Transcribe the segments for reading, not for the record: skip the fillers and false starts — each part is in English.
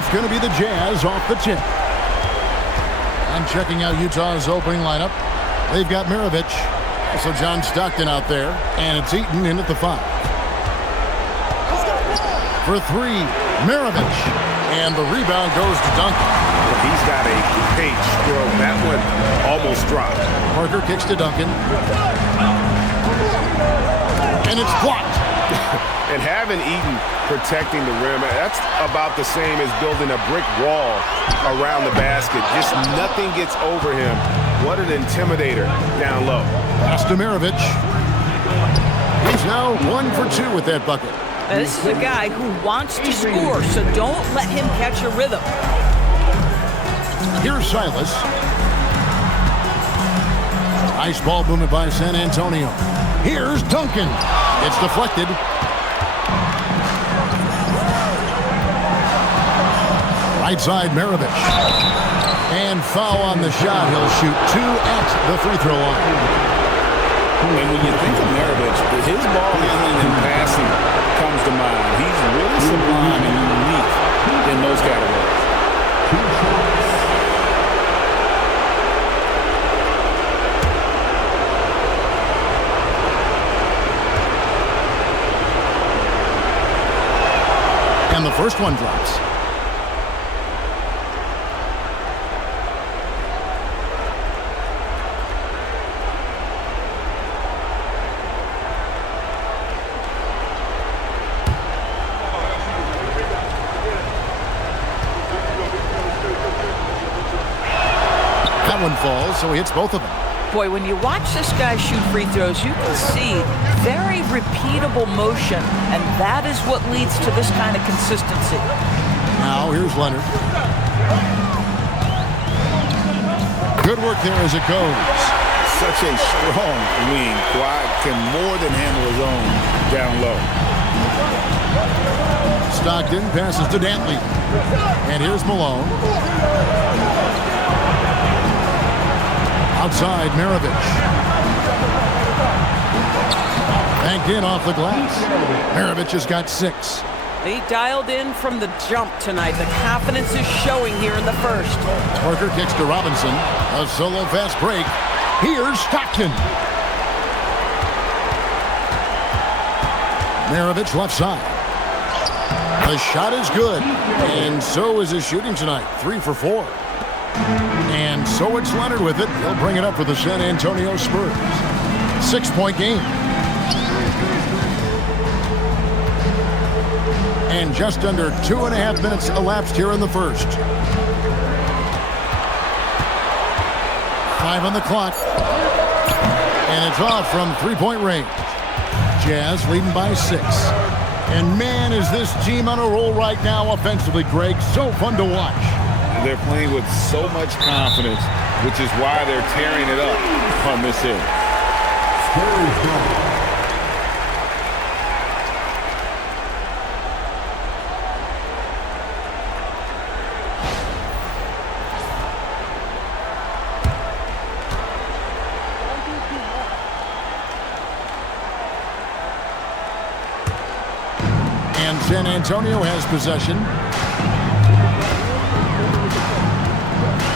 It's going to be the Jazz off the tip. I'm checking out Utah's opening lineup. They've got Maravich. So John Stockton out there. And it's Eaton in at the 5. For 3, Maravich. And the rebound goes to Duncan. He's got a page stroke. That one almost dropped. Parker kicks to Duncan. And it's blocked. And having Eaton protecting the rim, that's about the same as building a brick wall around the basket. Just nothing gets over him. What an intimidator down low. Pass to Maravich. He's now 1 for 2 with that bucket. Now, this is a guy who wants to score, so don't let him catch a rhythm. Here's Silas. Nice ball movement by San Antonio. Here's Duncan. It's deflected. Right side, Maravich. And foul on the shot. He'll shoot 2 at the free throw line. And when you think of Maravich, his ball handling and passing comes to mind. He's really sublime and unique in those categories. And the first one drops. That one falls, so he hits both of them. Boy, when you watch this guy shoot free throws, you can see very repeatable motion, and that is what leads to this kind of consistency. Now, here's Leonard. Good work there as it goes. Such a strong wing. Kawhi can more than handle his own down low. Stockton passes to Dantley. And here's Malone. Outside, Maravich. Banked in off the glass. Maravich has got 6. He dialed in from the jump tonight. The confidence is showing here in the first. Parker kicks to Robinson. A solo fast break. Here's Stockton. Maravich left side. The shot is good. And so is his shooting tonight. 3 for 4. And so it's Leonard with it. He'll bring it up for the San Antonio Spurs. 6-point game. And just under 2.5 minutes elapsed here in the first. 5 on the clock. And it's off from 3-point range. Jazz leading by 6. And man, is this team on a roll right now offensively, Greg. So fun to watch. They're playing with so much confidence, which is why they're tearing it up on this end. And San Antonio has possession.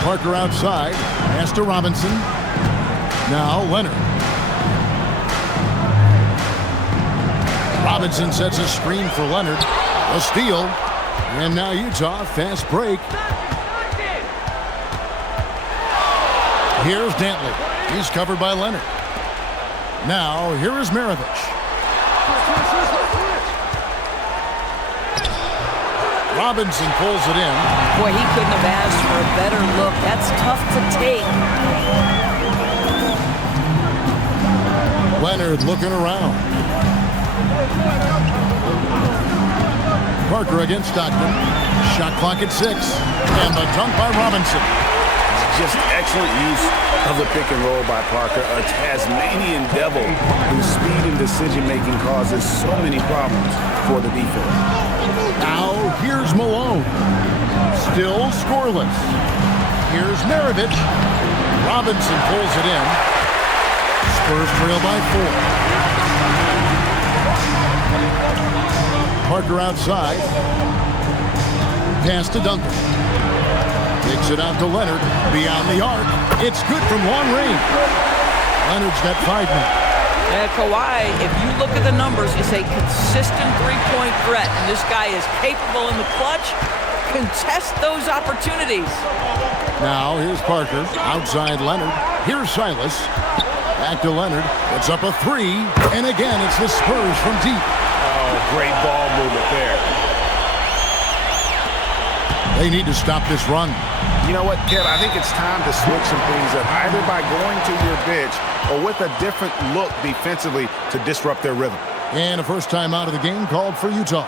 Parker outside. Pass to Robinson. Now Leonard. Robinson sets a screen for Leonard. A steal. And now Utah, fast break. Here's Dantley. He's covered by Leonard. Now here is Maravich. Robinson pulls it in. Boy, he couldn't have asked for a better look. That's tough to take. Leonard looking around. Parker against Stockton. Shot clock at 6. And the dunk by Robinson. Just excellent use of the pick and roll by Parker, a Tasmanian devil whose speed and decision-making causes so many problems for the defense. Now, here's Malone. Still scoreless. Here's Maravich. Robinson pulls it in. Spurs trail by 4. Parker outside. Pass to Duncan. Takes it out to Leonard. Beyond the arc. It's good from long range. Leonard's got 5 now. Yeah, Kawhi, if you look at the numbers, is a consistent three-point threat, and this guy is capable in the clutch. Contest those opportunities. Now here's Parker. Outside Leonard. Here's Silas. Back to Leonard. It's up a 3. And again, it's the Spurs from deep. Oh, great ball movement there. They need to stop this run. You know what, Kev? I think it's time to switch some things up, either by going to your bench or with a different look defensively to disrupt their rhythm. And a first time out of the game called for Utah.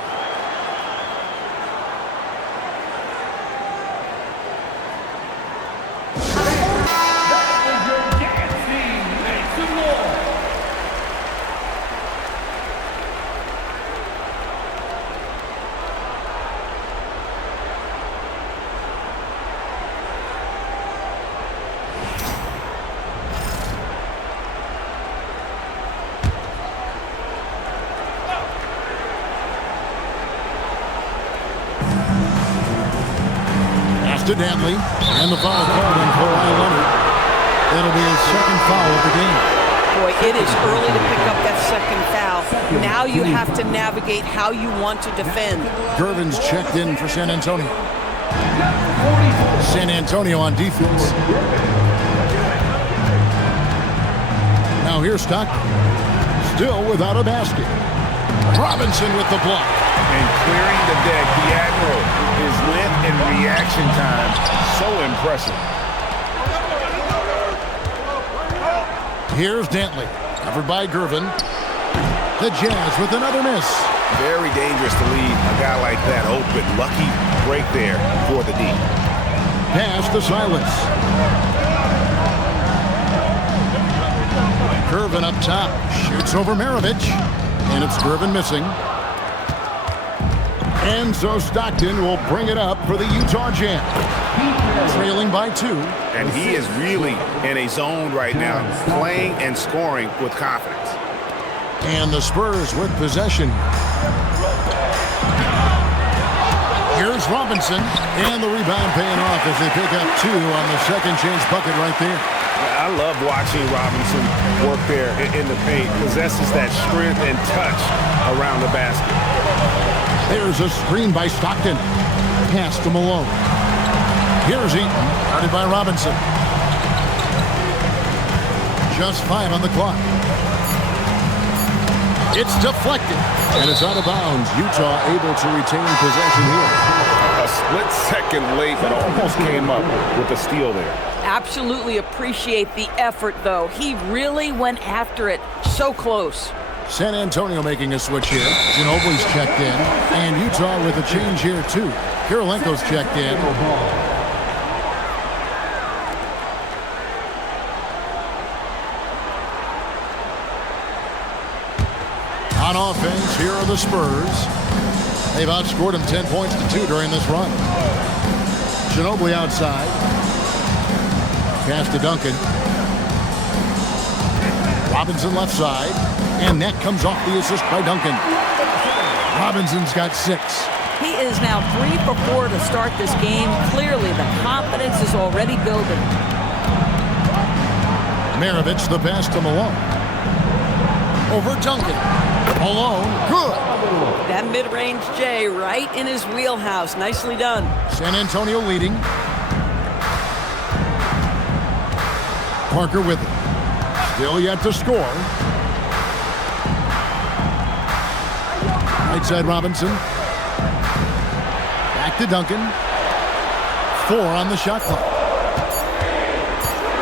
To Dantley, and the foul called on Kawhi Leonard. That'll be his second foul of the game. Boy, it is early to pick up that second foul. Now you have to navigate how you want to defend. Gervin's checked in for San Antonio. San Antonio on defense. Now here's Stockton. Still without a basket. Robinson with the block. And clearing the deck, the Admiral, his length and reaction time, so impressive. Here's Dantley, covered by Gervin. The Jazz with another miss. Very dangerous to leave a guy like that open. Lucky break there for the D. Pass to Silas. Gervin up top, shoots over Maravich, and it's Gervin missing. And so Stockton will bring it up for the Utah Jazz. Trailing by 2. And he is really in a zone right now, playing and scoring with confidence. And the Spurs with possession. Here's Robinson. And the rebound paying off as they pick up 2 on the second chance bucket right there. I love watching Robinson work there in the paint. Possesses that strength and touch around the basket. There's a screen by Stockton. Pass to Malone. Here's Eaton, guarded by Robinson. Just 5 on the clock. It's deflected, and it's out of bounds. Utah able to retain possession here. A split second late, but almost came up with a steal there. Absolutely appreciate the effort, though. He really went after it. So close. San Antonio making a switch here. Ginobili's checked in. And Utah with a change here, too. Kirilenko's checked in. On offense, here are the Spurs. They've outscored them 10 points to 2 during this run. Ginobili outside. Pass to Duncan. Robinson left side. And that comes off the assist by Duncan. Robinson's got 6. He is now 3 for 4 to start this game. Clearly, the confidence is already building. Maravich, the pass to Malone. Over Duncan. Malone, good. That mid-range J right in his wheelhouse. Nicely done. San Antonio leading. Parker with it. Still yet to score. Right side Robinson. Back to Duncan. 4 on the shot clock.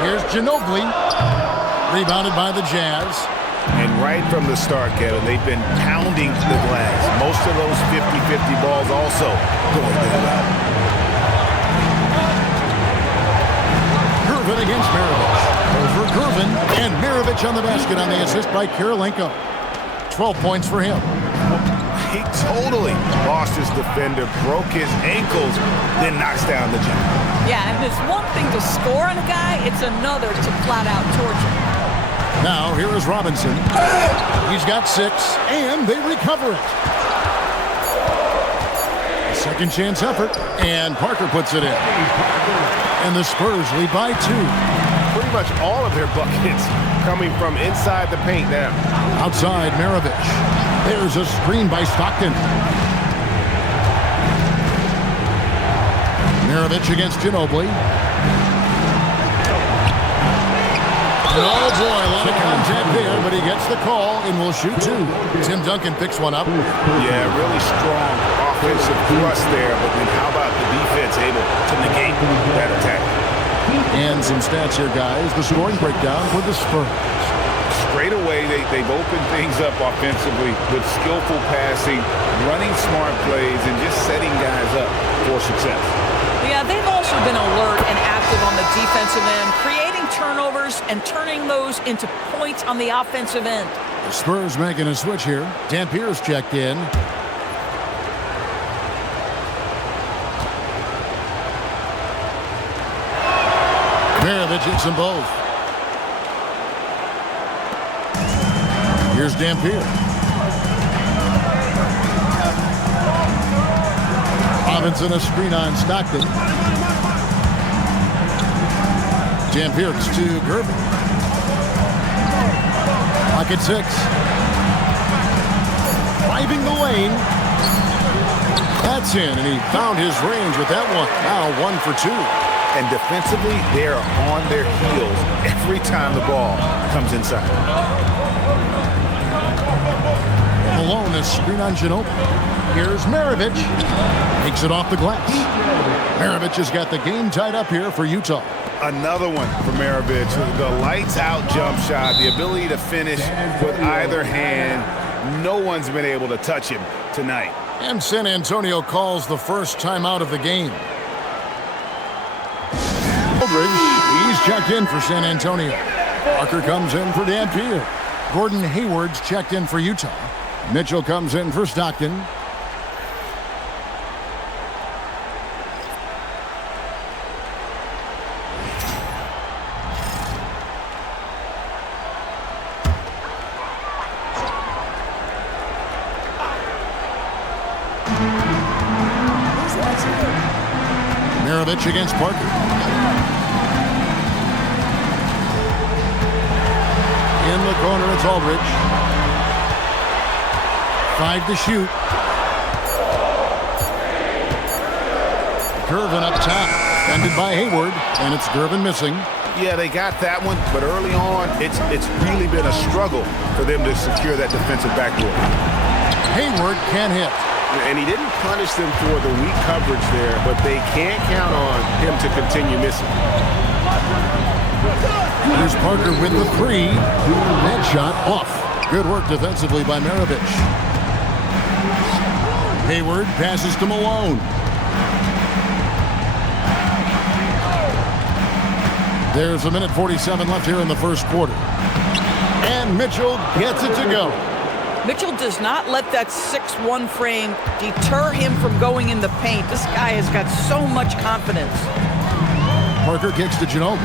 Here's Ginobili. Rebounded by the Jazz. And right from the start, Kevin, they've been pounding the glass. Most of those 50-50 balls also going to the left. Gervin against Maravich. Over Gervin. And Maravich on the basket on the assist by Kirilenko. 12 points for him. He totally lost his defender, broke his ankles, then knocks down the jump. Yeah, and it's one thing to score on a guy, it's another to flat out torture. Now, here is Robinson. He's got 6, and they recover it. Second chance effort, and Parker puts it in. And the Spurs lead by 2. Pretty much all of their buckets coming from inside the paint now. Outside, Maravich. There's a screen by Stockton. Maravich against Ginobili. Oh boy, a lot of contact there, but he gets the call and will shoot 2. Tim Duncan picks one up. Yeah, really strong offensive thrust there, but then how about the defense able to negate that attack? And some stats here, guys. The scoring breakdown for the Spurs. Straight away, they've opened things up offensively with skillful passing, running smart plays, and just setting guys up for success. Yeah, they've also been alert and active on the defensive end, creating turnovers and turning those into points on the offensive end. The Spurs making a switch here. Dampier's checked in. Maravich hits them both. Here's Dampier. Robinson a screen on Stockton. Dampier to Gervin. Pocket 6. Driving the lane. That's in, and he found his range with that one. Now 1 for 2. And defensively, they're on their heels every time the ball comes inside. Malone is screen on Ginobili. Here's Maravich. Takes it off the glass. Maravich has got the game tied up here for Utah. Another one for Maravich. The lights-out jump shot, the ability to finish with either hand. No one's been able to touch him tonight. And San Antonio calls the first timeout of the game. He's checked in for San Antonio. Parker comes in for Dampier. Gordon Hayward's checked in for Utah. Mitchell comes in for Stockton. Maravich against Parker. In the corner, it's Aldridge. 5 to shoot. Gervin up top. Defended by Hayward, and it's Gervin missing. Yeah, they got that one, but early on, it's really been a struggle for them to secure that defensive backboard. Hayward can't hit. And he didn't punish them for the weak coverage there, but they can't count on him to continue missing. Here's Parker with the 3. That shot off. Good work defensively by Maravich. Hayward passes to Malone. There's 1:47 left here in the first quarter. And Mitchell gets it to go. Mitchell does not let that 6'1" frame deter him from going in the paint. This guy has got so much confidence. Parker kicks to Ginobili.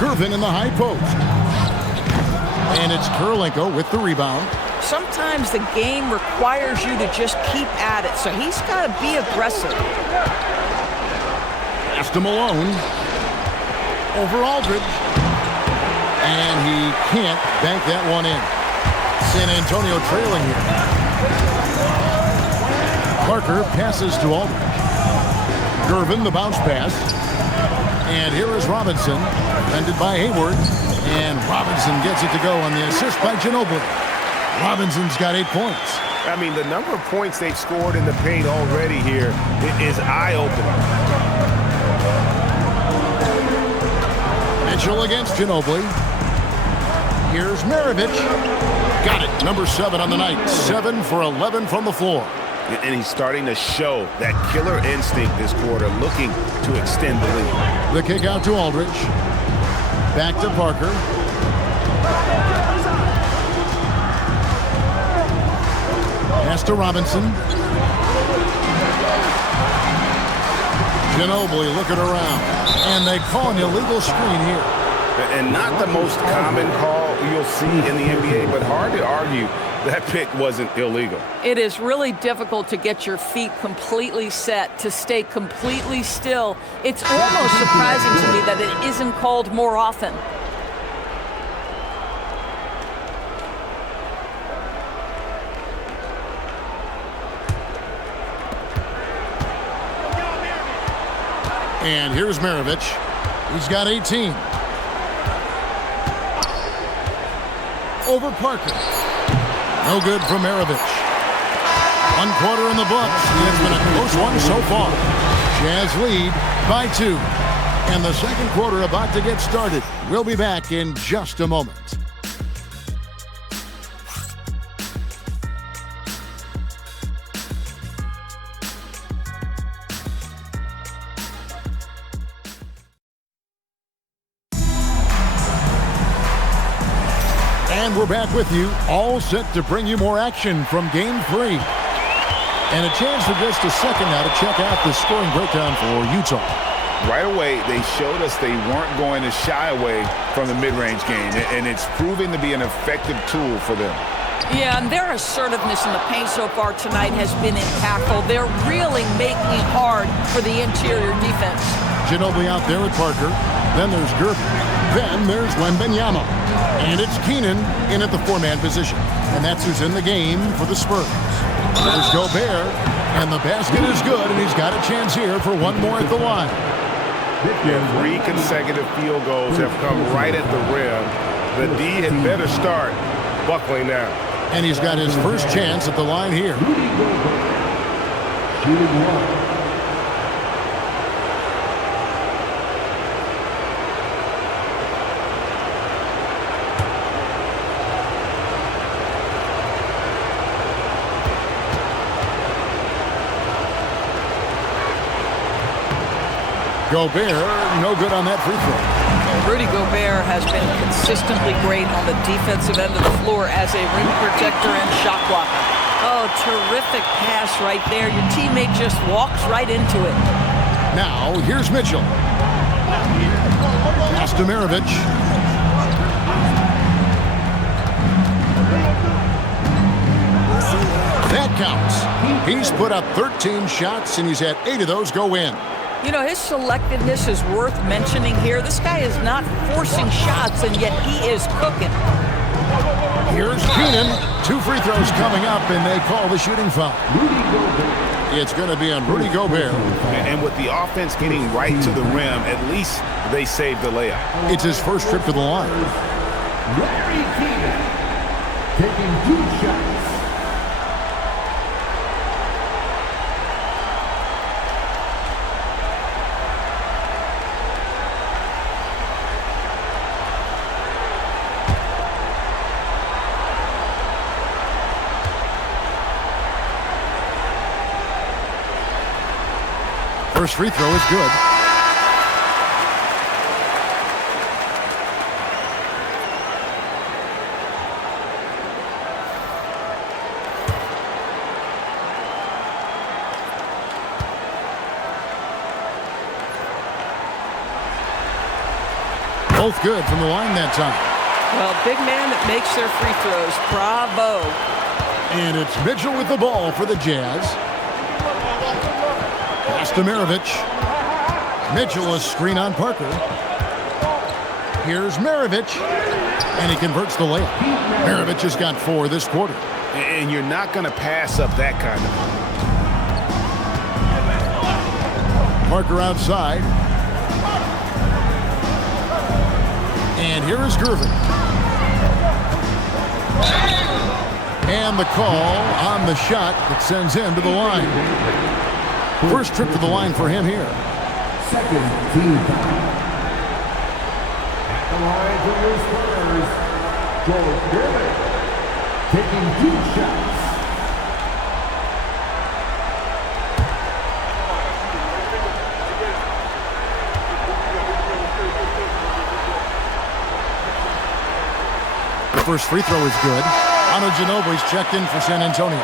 Gervin in the high post. And it's Kurlenko with the rebound. Sometimes the game requires you to just keep at it, so he's got to be aggressive. Pass to Malone. Over Aldridge. And he can't bank that one in. San Antonio trailing here. Parker passes to Aldridge. Gervin, the bounce pass. And here is Robinson, defended by Hayward. And Robinson gets it to go on the assist by Ginobili. Robinson's got 8 points. I mean, the number of points they've scored in the paint already here is eye-opening. Mitchell against Ginobili. Here's Maravich. Got it. Number 7 on the night. 7 for 11 from the floor. And he's starting to show that killer instinct this quarter, looking to extend the lead. The kick out to Aldridge. Back to Parker. Pass to Robinson. Ginobili looking around. And they call an illegal screen here. And not the most common call you'll see in the NBA, but hard to argue that pick wasn't illegal. It is really difficult to get your feet completely set, to stay completely still. It's almost surprising to me that it isn't called more often. And here's Maravich. He's got 18. Over Parker. No good from Maravich. 1 quarter in the books. It's been a close one so far. Jazz lead by 2. And the second quarter about to get started. We'll be back in just a moment. And we're back with you, all set to bring you more action from Game 3. And a chance for just a second now to check out the scoring breakdown for Utah. Right away, they showed us they weren't going to shy away from the mid-range game, and it's proving to be an effective tool for them. Yeah, and their assertiveness in the paint so far tonight has been impactful. They're really making it hard for the interior defense. Ginobili out there with Parker. Then there's Gerber. Then there's Wembanyama. And it's Keenan in at the 4-man position. And that's who's in the game for the Spurs. There's Gobert. And the basket is good, and he's got a chance here for one more at the line. Yeah, 3 consecutive field goals have come right at the rim. The D had better start buckling now. And he's got his first chance at the line here. Gobert, no good on that free throw. Rudy Gobert has been consistently great on the defensive end of the floor as a rim protector and shot blocker. Oh, terrific pass right there. Your teammate just walks right into it. Now, here's Mitchell. Pass to Maravich. That counts. He's put up 13 shots, and he's had 8 of those go in. You know, his selectiveness is worth mentioning here. This guy is not forcing shots, and yet he is cooking. Here's Keenan. 2 free throws coming up, and they call the shooting foul. It's going to be on Rudy Gobert. And with the offense getting right to the rim, at least they saved the layup. It's his first trip to the line. Larry Keenan taking 2 shots. First free throw is good. Both good from the line that time. Well, big man that makes their free throws. Bravo. And it's Mitchell with the ball for the Jazz. Pass to Maravich. Mitchell, a screen on Parker. Here's Maravich. And he converts the layup. Maravich has got 4 this quarter. And you're not going to pass up that kind of. Parker outside. And here is Gervin. And the call on the shot that sends him to the line. First trip to the line for him here. Second team foul. At the line for your Spurs, Joel Gervin taking 2 shots. The first free throw is good. Ano Ginobili's checked in for San Antonio.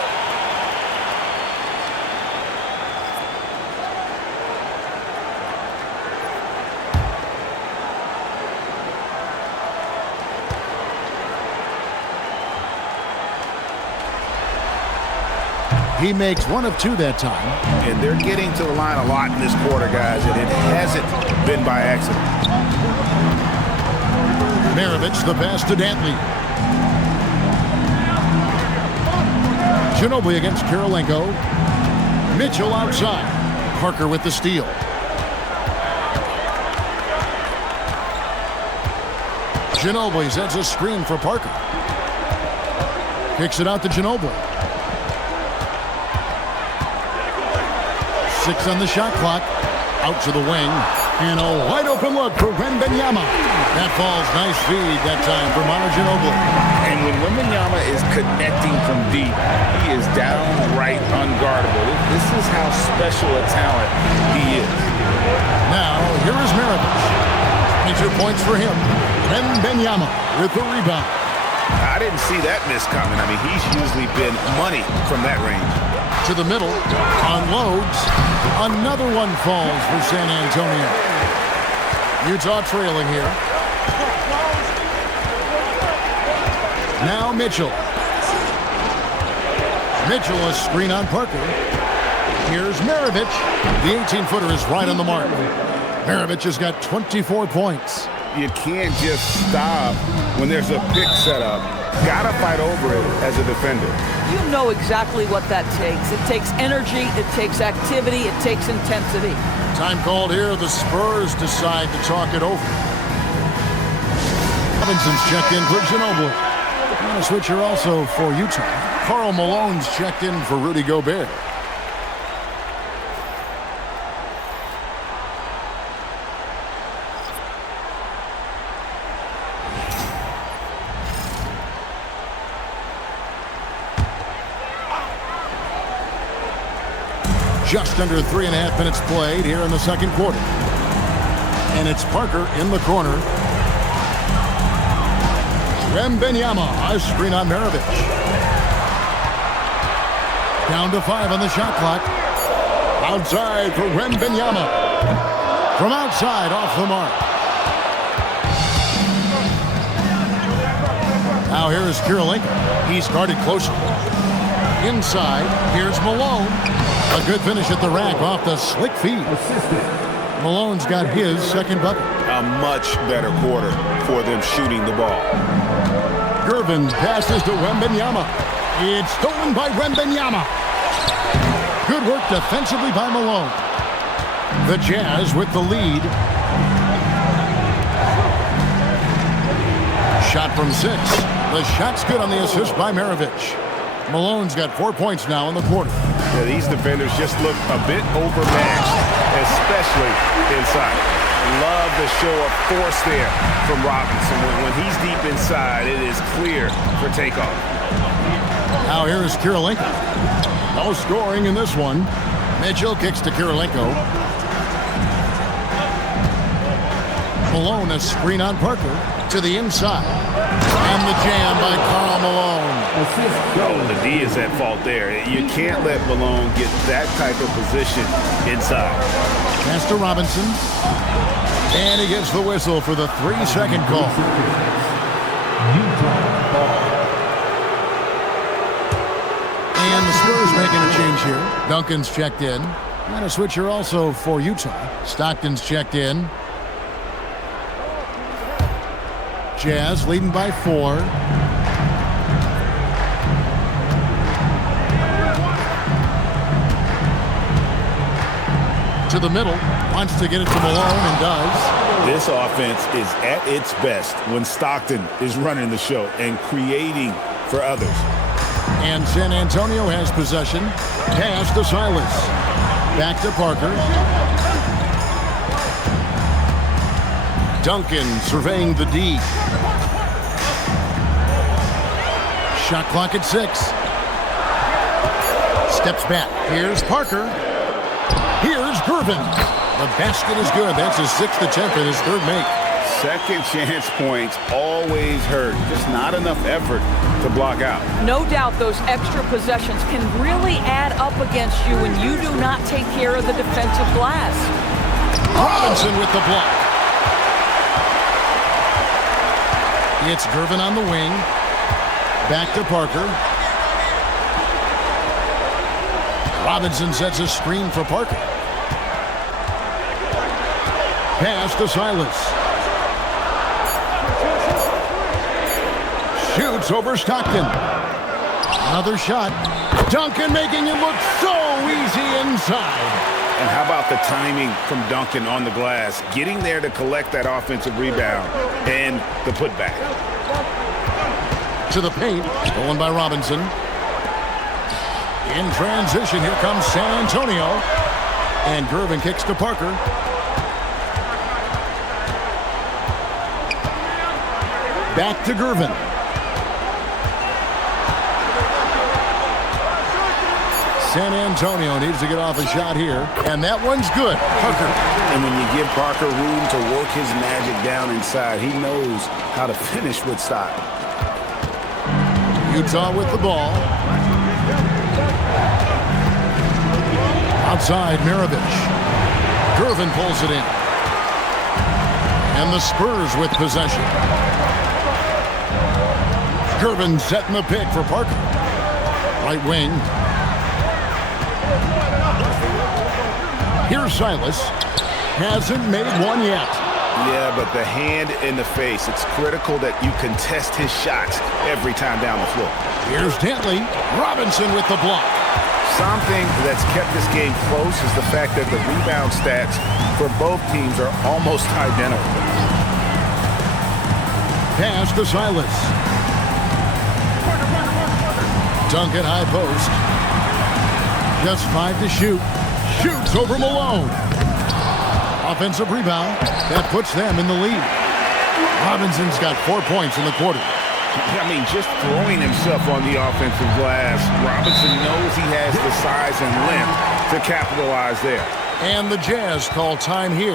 He makes one of two that time. And they're getting to the line a lot in this quarter, guys, and it hasn't been by accident. Maravich, the pass to Dantley. Ginobili against Kirilenko. Mitchell outside. Parker with the steal. Ginobili sets a screen for Parker. Kicks it out to Ginobili. 6 on the shot clock. Out to the wing. And a wide open look for Wembanyama. That falls. Nice feed that time for Ginobili. And when Wembanyama is connecting from deep, he is downright unguardable. This is how special a talent he is. Now, here is Maravich. 22 points for him. Wembanyama with the rebound. I didn't see that miss coming. I mean, he's usually been money from that range. To the middle, unloads. Another one falls for San Antonio. Utah trailing here. Now Mitchell. Mitchell, a screen on Parker. Here's Maravich. The 18-footer is right on the mark. Maravich has got 24 points. You can't just stop when there's a pick set up. Gotta fight over it as a defender. You know exactly what that takes. It takes energy, it takes activity, it takes intensity. Time called here. The Spurs decide to talk it over. Robinson's checked in for Ginobili. And a switcher also for Utah. Karl Malone's checked in for Rudy Gobert. Just under 3.5 minutes played here in the second quarter. And it's Parker in the corner. Wembanyama, a screen on Maravich. Down to 5 on the shot clock. Outside for Wembanyama. From outside, off the mark. Now here is Kirilenko. He's guarded closely. Inside, here's Malone. A good finish at the rack off the slick feed. Malone's got his second bucket. A much better quarter for them shooting the ball. Gervin passes to Wembanyama. It's stolen by Wembanyama. Good work defensively by Malone. The Jazz with the lead. Shot from 6. The shot's good on the assist by Maravich. Malone's got 4 points now in the quarter. Yeah, these defenders just look a bit overmatched, especially inside. Love the show of force there from Robinson. When he's deep inside, it is clear for takeoff. Now here is Kirilenko. No scoring in this one. Mitchell kicks to Kirilenko. Malone, a screen on Parker to the inside. And the jam by Karl Malone. Oh, the D is at fault there. You can't let Malone get that type of position inside. Pass to Robinson. And he gets the whistle for the 3-second call. And the Spurs making a change here. Duncan's checked in. And a switcher also for Utah. Stockton's checked in. Jazz leading by 4. To the middle, wants to get it to Malone and does. This offense is at its best when Stockton is running the show and creating for others. And San Antonio has possession. Pass to Silas. Back to Parker. Duncan surveying the D. Shot clock at 6. Steps back. Here's Parker. Here's Gervin. The basket is good. That's his 6th attempt and his 3rd make. Second chance points always hurt. Just not enough effort to block out. No doubt those extra possessions can really add up against you when you do not take care of the defensive glass. Robinson with the block. It's Gervin on the wing. Back to Parker. Robinson sets a screen for Parker. Pass to Silas. Shoots over Stockton. Another shot. Duncan making it look so easy inside. And how about the timing from Duncan on the glass, getting there to collect that offensive rebound and the putback. To the paint, stolen by Robinson. In transition, here comes San Antonio. And Gervin kicks to Parker. Back to Gervin. San Antonio needs to get off a shot here, and that one's good. Parker. And when you give Parker room to work his magic down inside, he knows how to finish with style. Utah with the ball. Outside, Maravich. Gervin pulls it in. And the Spurs with possession. Gervin setting the pick for Parker. Right wing. Here's Silas. Hasn't made one yet. Yeah, but the hand in the face. It's critical that you contest his shots every time down the floor. Here's Dantley. Robinson with the block. Something that's kept this game close is the fact that the rebound stats for both teams are almost identical. Pass to Silas. Duncan high post. Just 5 to shoot. Shoots over Malone. Offensive rebound. That puts them in the lead. Robinson's got 4 points in the quarter. I mean, just throwing himself on the offensive glass, Robinson knows he has the size and length to capitalize there. And the Jazz call time here.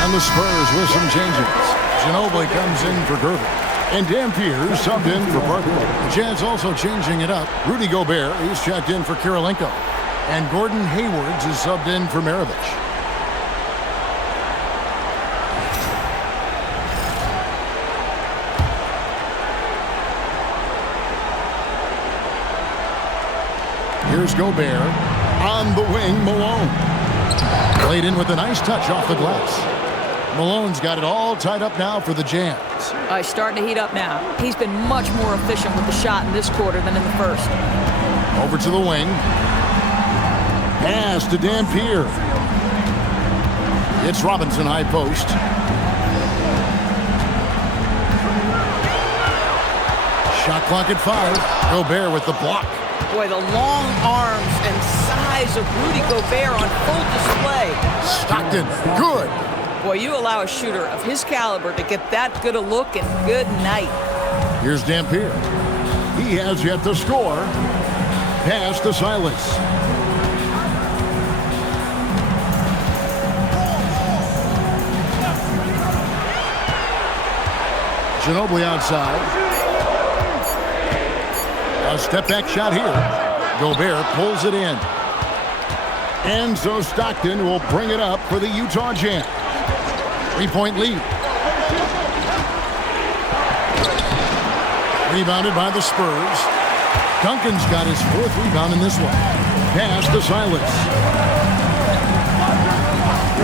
And the Spurs with some changes. Ginobili comes in for Gervin. And Dampier subbed in for Parker. The Jazz also changing it up. Rudy Gobert, he's checked in for Kirilenko. And Gordon Haywards is subbed in for Maravich. Here's Gobert. On the wing, Malone. Played in with a nice touch off the glass. Malone's got it all tied up now for the Jazz. He's starting to heat up now. He's been much more efficient with the shot in this quarter than in the first. Over to the wing. Pass to Dampier. It's Robinson high post. Shot clock at 5. Gobert with the block. Boy, the long arms and size of Rudy Gobert on full display. Stockton, good. Boy, you allow a shooter of his caliber to get that good a look, and good night. Here's Dampier. He has yet to score. Pass to Silas. Ginobili outside. A step-back shot here. Gobert pulls it in. And so Stockton will bring it up for the Utah Jazz. 3-point lead. Rebounded by the Spurs. Duncan's got his 4th rebound in this one. Pass to Silas.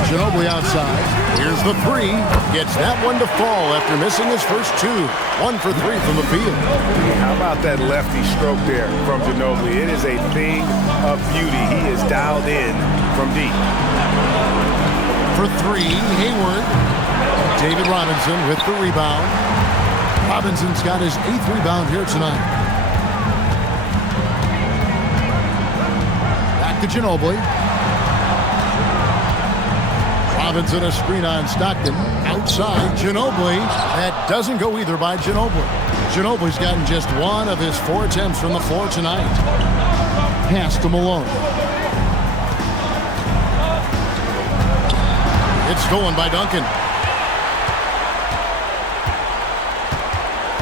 Ginobili outside. Here's the 3. Gets that one to fall after missing his first 2. 1 for 3 from the field. How about that lefty stroke there from Ginobili? It is a thing of beauty. He is dialed in from deep. For 3, Hayward. David Robinson with the rebound. Robinson's got his 8th rebound here tonight. Back to Ginobili. Robinson a screen on Stockton. Outside, Ginobili. That doesn't go either by Ginobili. Ginobili's gotten just 1 of his 4 attempts from the floor tonight. Pass to Malone. It's stolen by Duncan.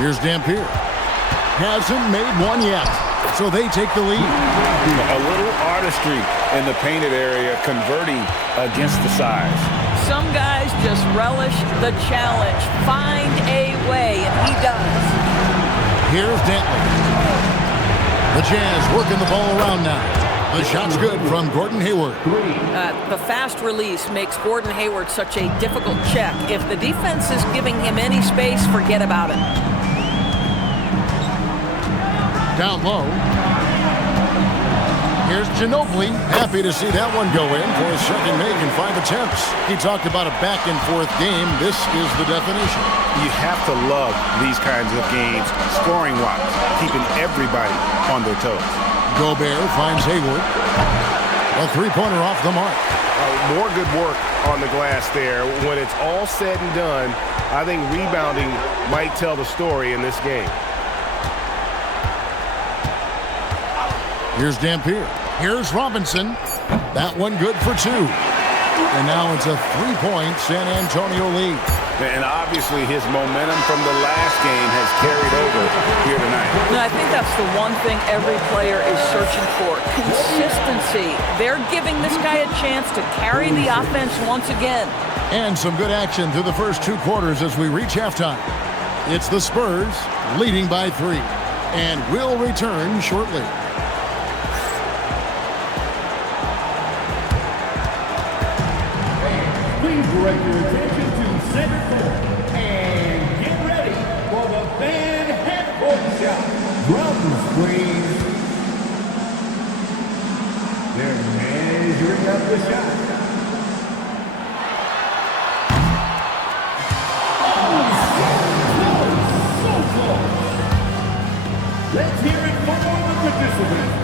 Here's Dampier. Hasn't made one yet, so they take the lead. A little artistry in the painted area, converting against the size. some guys just relish the challenge. Find a way, and he does. Here's Dantley. The Jazz working the ball around now. The shot's good from Gordon Hayward. The fast release makes Gordon Hayward such a difficult check. If the defense is giving him any space, forget about it. Down low. Here's Ginobili. Happy to see that one go in for his second make in 5 attempts. He talked about a back-and-forth game. This is the definition. You have to love these kinds of games, scoring-wise, keeping everybody on their toes. Gobert finds Hayward. A three-pointer off the mark. More good work on the glass there. When it's all said and done, I think rebounding might tell the story in this game. Here's Dampier. Here's Robinson. That one good for 2. And now it's a 3-point San Antonio lead. And obviously his momentum from the last game has carried over here tonight. And I think that's the one thing every player is searching for. Consistency. They're giving this guy a chance to carry the offense once again. And some good action through the first 2 quarters as we reach halftime. It's the Spurs leading by 3. And will return shortly. Please direct your attention to center court and get ready for the fan half-court shot. Drums, please. They're measuring up the shot. So close. Let's hear it for the participants.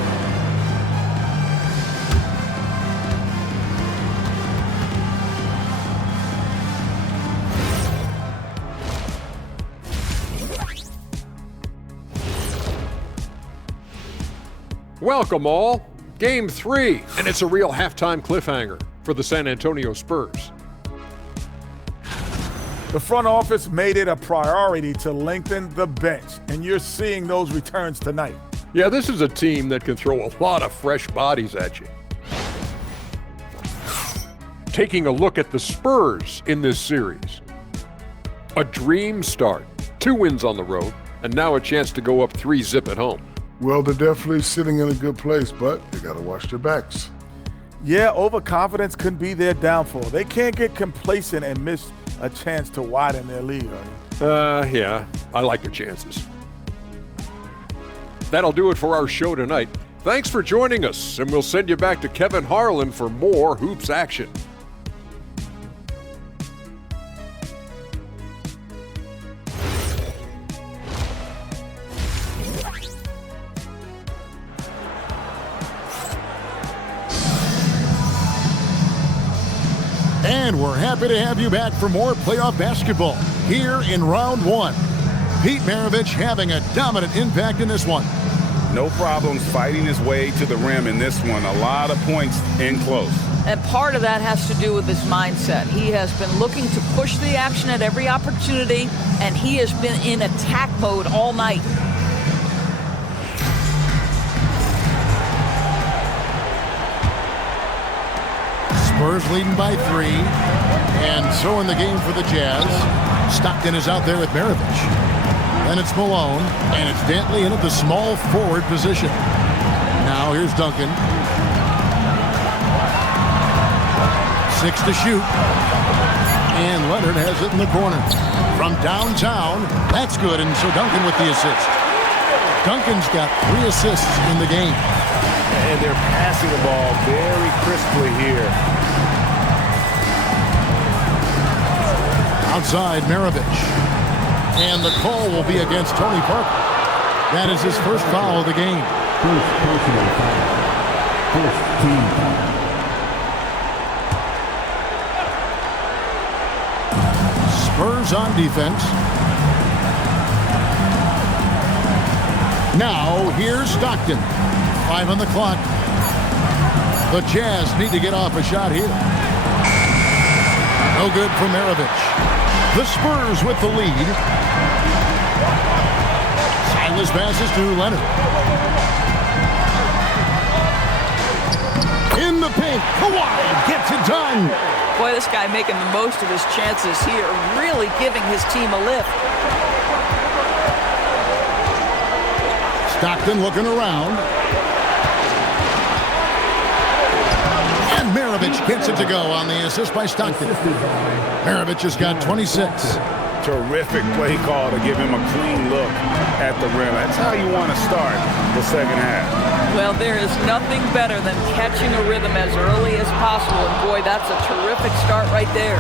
Welcome all. Game 3, and it's a real halftime cliffhanger for the San Antonio Spurs. The front office made it a priority to lengthen the bench, and you're seeing those returns tonight. Yeah, this is a team that can throw a lot of fresh bodies at you. Taking a look at the Spurs in this series. A dream start, 2 wins on the road, and now a chance to go up 3-0 at home. Well, they're definitely sitting in a good place, but they got to watch their backs. Yeah, overconfidence can be their downfall. They can't get complacent and miss a chance to widen their lead, Yeah, I like their chances. That'll do it for our show tonight. Thanks for joining us, and we'll send you back to Kevin Harlan for more hoops action. And we're happy to have you back for more playoff basketball here in round 1. Pete Maravich having a dominant impact in this one. No problems fighting his way to the rim in this one. A lot of points in close. And part of that has to do with his mindset. He has been looking to push the action at every opportunity, and he has been in attack mode all night. Spurs leading by 3, and so in the game for the Jazz. Stockton is out there with Maravich. Then it's Malone, and it's Dantley in at the small forward position. Now here's Duncan. 6 to shoot. And Leonard has it in the corner. From downtown, that's good, and so Duncan with the assist. Duncan's got 3 assists in the game. And they're passing the ball very crisply here. Outside, Maravich. And the call will be against Tony Parker. That is his first foul of the game. First personal foul. First team foul. Spurs on defense. Now, here's Stockton. 5 on the clock. The Jazz need to get off a shot here. No good for Maravich. The Spurs with the lead. Silas passes to Leonard. In the paint, Kawhi gets it done. Boy, this guy making the most of his chances here, really giving his team a lift. Stockton looking around. And Maravich gets it to go on the assist by Stockton. Maravich has got 26. Terrific play call to give him a clean look at the rim. That's how you want to start the second half. Well, there is nothing better than catching a rhythm as early as possible. And boy, that's a terrific start right there.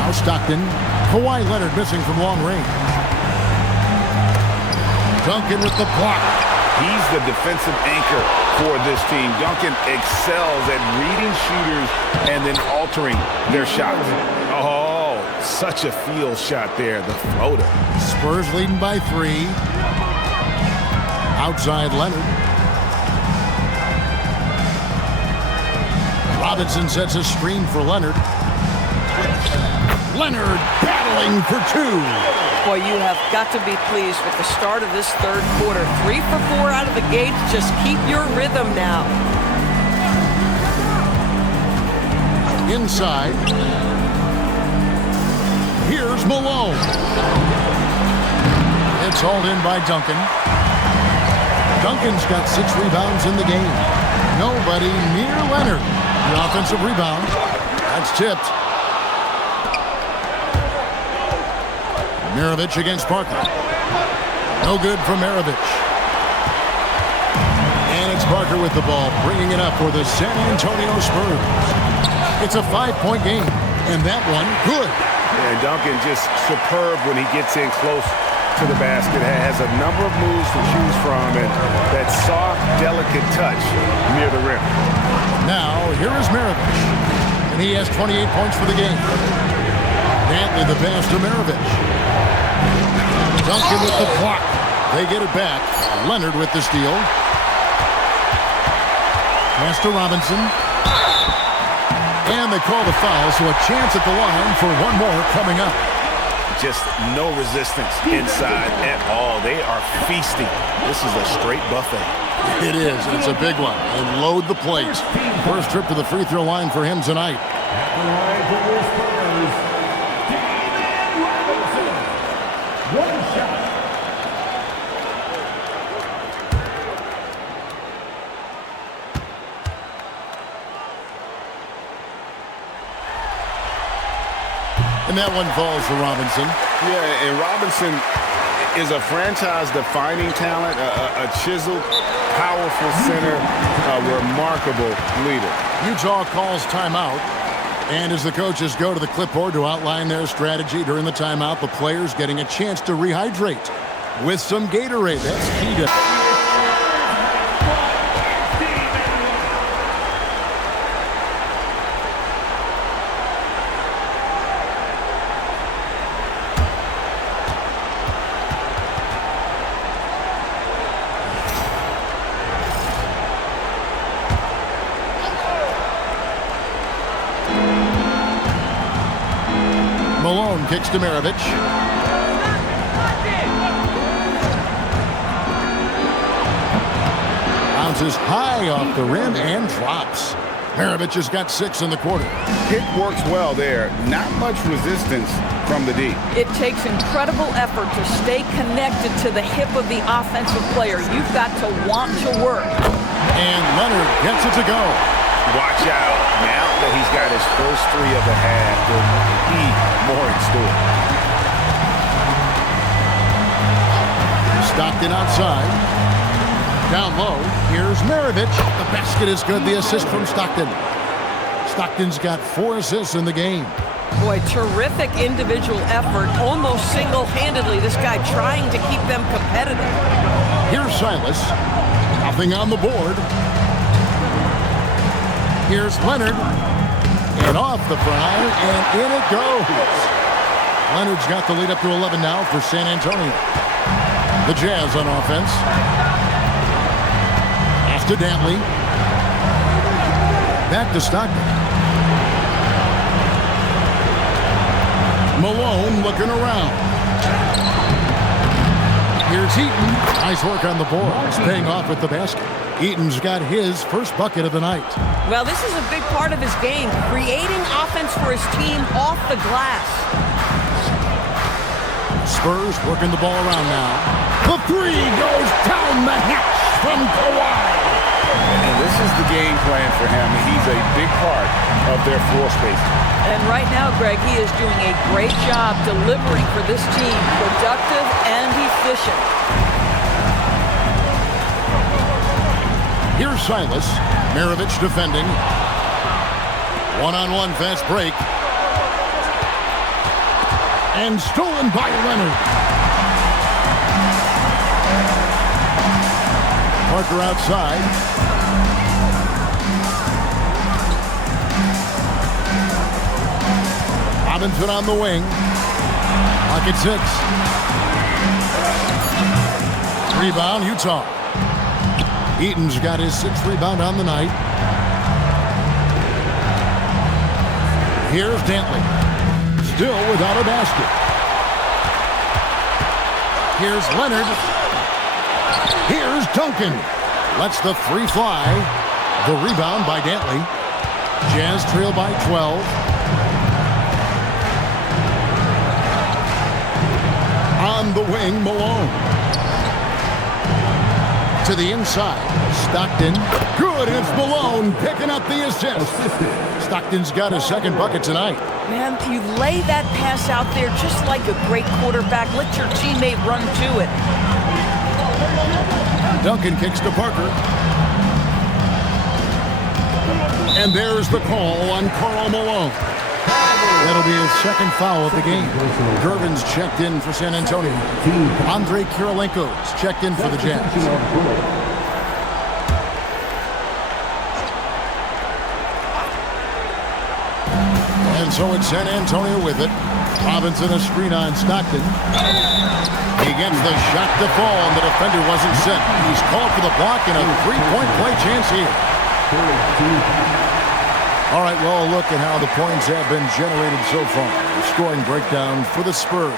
Now Stockton. Kawhi Leonard missing from long range. Duncan with the block. He's the defensive anchor for this team. Duncan excels at reading shooters and then altering their shots. Oh, such a field shot there, the floater. Spurs leading by 3. Outside Leonard. Robinson sets a screen for Leonard. Leonard battling for 2. Boy, you have got to be pleased with the start of this third quarter. 3 for 4 out of the gate. Just keep your rhythm now. Inside. Here's Malone. It's hauled in by Duncan. Duncan's got 6 rebounds in the game. Nobody near Leonard. The offensive rebound. That's tipped. Maravich against Parker. No good from Maravich. And it's Parker with the ball, bringing it up for the San Antonio Spurs. It's a 5-point game, and that one, good. And Duncan just superb when he gets in close to the basket. Has a number of moves to choose from, and that soft, delicate touch near the rim. Now, here is Maravich, and he has 28 points for the game. Dantley the pass to Maravich. Duncan with the block. They get it back. Leonard with the steal. Pass to Robinson. And they call the foul, so a chance at the line for one more coming up. Just no resistance inside at all. They are feasting. This is a straight buffet. It is. It's a big one. And load the plate. First trip to the free throw line for him tonight. At the line for the Spurs, one shot. And that one falls for Robinson. Yeah, and Robinson is a franchise-defining talent, a chiseled, powerful center, a remarkable leader. Utah calls timeout. And as the coaches go to the clipboard to outline their strategy during the timeout, the players getting a chance to rehydrate with some Gatorade. That's key to... Malone kicks to Maravich. Bounces high off the rim and drops. Maravich has got 6 in the quarter. Pick works well there. Not much resistance from the D. It takes incredible effort to stay connected to the hip of the offensive player. You've got to want to work. And Leonard gets it to go. Watch out. Now that he's got his first 3 of the half, there'll be more in store. Stockton outside. Down low. Here's Maravich. The basket is good. The assist from Stockton. Stockton's got 4 assists in the game. Boy, terrific individual effort, almost single-handedly. This guy trying to keep them competitive. Here's Silas. Nothing on the board. Here's Leonard. And off the front, and in it goes. Leonard's got the lead up to 11 now for San Antonio. The Jazz on offense. Pass to Dantley. Back to Stockton. Malone looking around. Here's Heaton. Nice work on the board. He's paying off with the basket. Eaton's got his first bucket of the night. Well, this is a big part of his game, creating offense for his team off the glass. Spurs working the ball around now. The three goes down the hatch from Kawhi. And this is the game plan for him. He's a big part of their floor space. And right now, Greg, he is doing a great job delivering for this team, productive and efficient. Here's Silas. Maravich defending. One-on-one fast break. And stolen by Leonard. Parker outside. Robinson on the wing. Pocket 6. Rebound, Utah. Eaton's got his 6th rebound on the night. Here's Dantley. Still without a basket. Here's Leonard. Here's Duncan. Lets the 3 fly. The rebound by Dantley. Jazz trail by 12. On the wing, Malone. To the inside. Stockton. Good. It's Malone picking up the assist. Stockton's got his 2nd bucket tonight. Man, you lay that pass out there just like a great quarterback. Let your teammate run to it. Duncan kicks to Parker. And there's the call on Karl Malone. That'll be his 2nd foul of the game. Gervin's checked in for San Antonio. Andrei Kirilenko's checked in for the Jazz. And so it's San Antonio with it. Robinson a screen on Stockton. He gets the shot to fall, and the defender wasn't set. He's called for the block and a 3-point play chance here. All right, well, look at how the points have been generated so far. Scoring breakdown for the Spurs.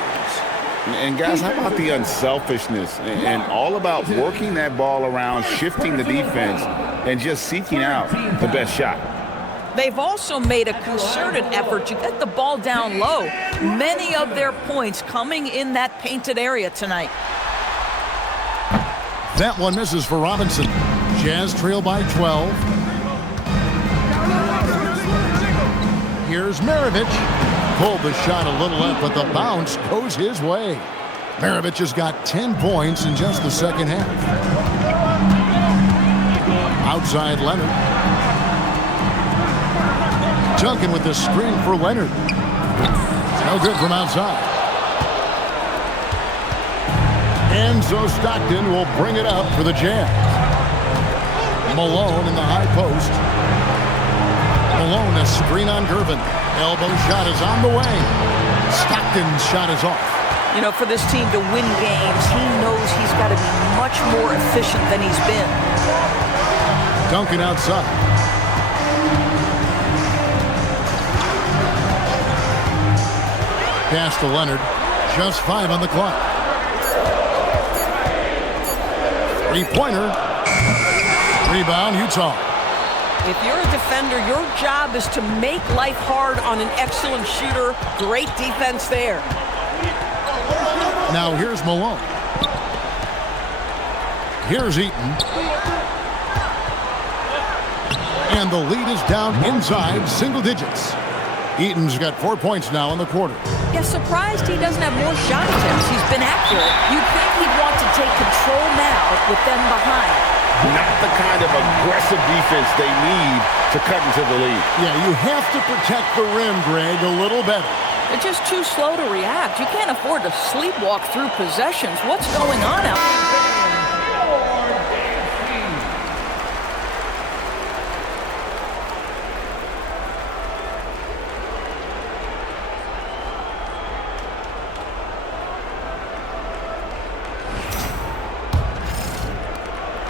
And guys, how about the unselfishness and all about working that ball around, shifting the defense, and just seeking out the best shot. They've also made a concerted effort to get the ball down low. Many of their points coming in that painted area tonight. That one misses for Robinson. Jazz trail by 12. Here's Maravich. Pulled the shot a little up, but the bounce goes his way. Maravich has got 10 points in just the 2nd half. Outside Leonard. Duncan with the screen for Leonard. No good from outside. And so Stockton will bring it up for the Jazz. Malone in the high post. Malone a screen on Gervin. Elbow shot is on the way. Stockton's shot is off. You know, for this team to win games, he knows he's got to be much more efficient than he's been. Duncan outside. Pass to Leonard. Just 5 on the clock. 3-pointer. Rebound, Utah. If you're a defender, your job is to make life hard on an excellent shooter. Great defense there. Now here's Malone. Here's Eaton. And the lead is down inside single digits. Eaton's got 4 points now in the quarter. Yeah, surprised he doesn't have more shot attempts. He's been accurate. You'd think he'd want to take control now with them behind. Not the kind of aggressive defense they need to cut into the lead. Yeah, you have to protect the rim, Greg, a little better. They're just too slow to react. You can't afford to sleepwalk through possessions. What's going on out there?